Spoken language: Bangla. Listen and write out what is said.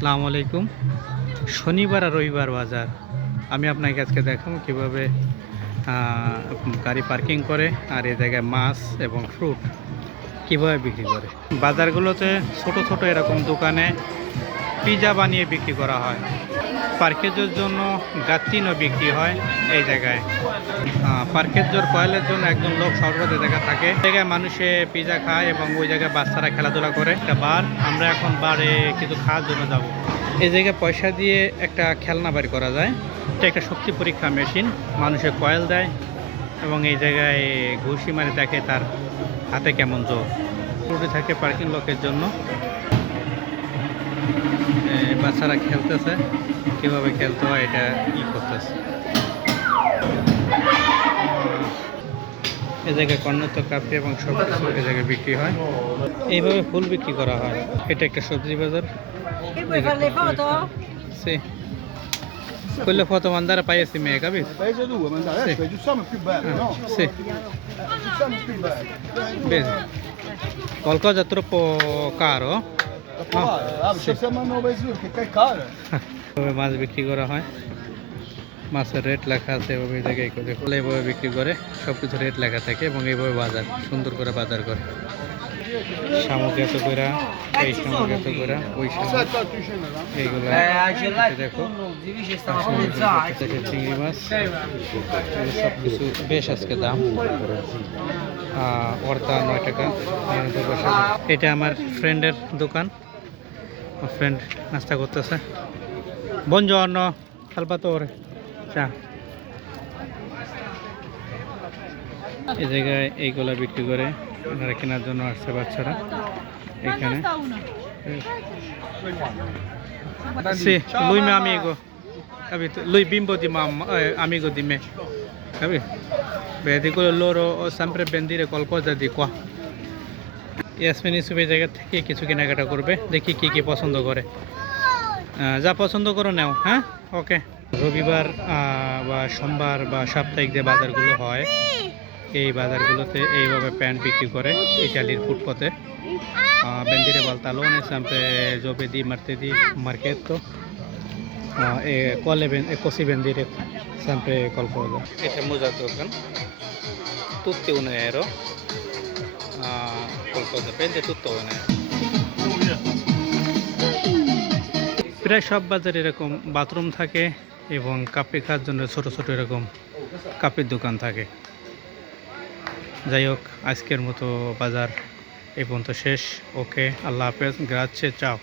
আসসালামু আলাইকুম। শনিবার আর রবিবার বাজার আমি আপনাকে আজকে দেখাবো কীভাবে গাড়ি পার্কিং করে আর এই জায়গায় মাছ এবং ফ্রুট কীভাবে বিক্রি করে। বাজারগুলোতে ছোট ছোট এরকম দোকানে পিজা বানিয়ে বিক্রি করা হয়। পার্কেজের জন্য গাত্তিনও বিক্রি হয় এই জায়গায়। পার্কেজর কয়েলের জন্য একজন লোক সর্বদা জায়গা থাকে, জায়গায় মানুষে পিজা খায় এবং ওই জায়গায় বাচ্চারা খেলাধুলা করে। একটা বার, আমরা এখন বারে কিছু খাওয়ার জন্য যাব। এই জায়গায় পয়সা দিয়ে একটা খেলনা বাড়ি করা যায়। এটা একটা শক্তি পরীক্ষা মেশিন, মানুষে কয়েল দেয় এবং এই জায়গায় ঘুষি মারে দেখে তার হাতে কেমন জোর। ত্রুটি থাকে পার্কিং লোকের জন্য। বাচ্চারা খেলতেছে, কীভাবে খেলতে হয় এটা করতেছে। এ জায়গায় কর্ণত কাপড় এবং সব কিছু এ জায়গায় বিক্রি হয়। এইভাবে ফুল বিক্রি করা হয়। এটা একটা সবজি বাজার। Quello foto mandare a paese me, capito? Paese 2, mandare adesso è Giussano più bello, no? Sì. Giussano più bello. Vedi? Qualcosa troppo caro? No. Se siamo a 9 giorni, che è caro. এভাবে মাছ বিক্রি করা হয়, মাছের রেট লেখা আছে এভাবে জায়গায় এইভাবে বিক্রি করে, সব কিছু রেট লেখা থাকে এবং এইভাবে বাজার সুন্দর করে বাজার করে। শামুক এত করে, এই শামুক এত করে, ওই শামুক, এইগুলো দেখো চিংড়ি মাছ, সব কিছু বেশ আজকে দাম। ওরতা 9 টাকা 99 পয়সা। এটা আমার ফ্রেন্ডের দোকান, আমার ফ্রেন্ড নাস্তা করতেছে। Buongiorno, Salvatore. চা। এই জায়গায় এইগুলা বিক্রি করে, ওনারা কেনার জন্য আসছে বাচ্চারা এখানে। Sì, lui mio amico, capito? Lui bimbo di mamma, amico di me, capito? Vedi quello loro sempre vendere qualcosa di qua. Yasmin Yusuf এই জায়গা থেকে কিছু কেনাকাটা করবে, দেখি কি কি পছন্দ করে। যা পছন্দ করো নাও। হ্যাঁ, ওকে। রবিবার বা সোমবার বা সাপ্তাহিক যে বাজারগুলো হয়, এই বাজারগুলোতে এইভাবে প্যান্ট বিক্রি করে ইটালির ফুটপথে। Vendere pantalone sempre giovedì, martedì, marchetto, e così vendere sempre qualcosa. এটা মোজার দোকান, tutti €1, qualcosa, prende tutto €1. প্রায় সব বাজারে এরকম বাথরুম থাকে এবং কাপড় খাওয়ার জন্য ছোট ছোট এরকম কাপড়ের দোকান থাকে। যাই হোক, আজকের মতো বাজার এই পর্যন্ত শেষ। ওকে, আল্লাহ হাফেজ, গ্রাচ্ছে, চাও।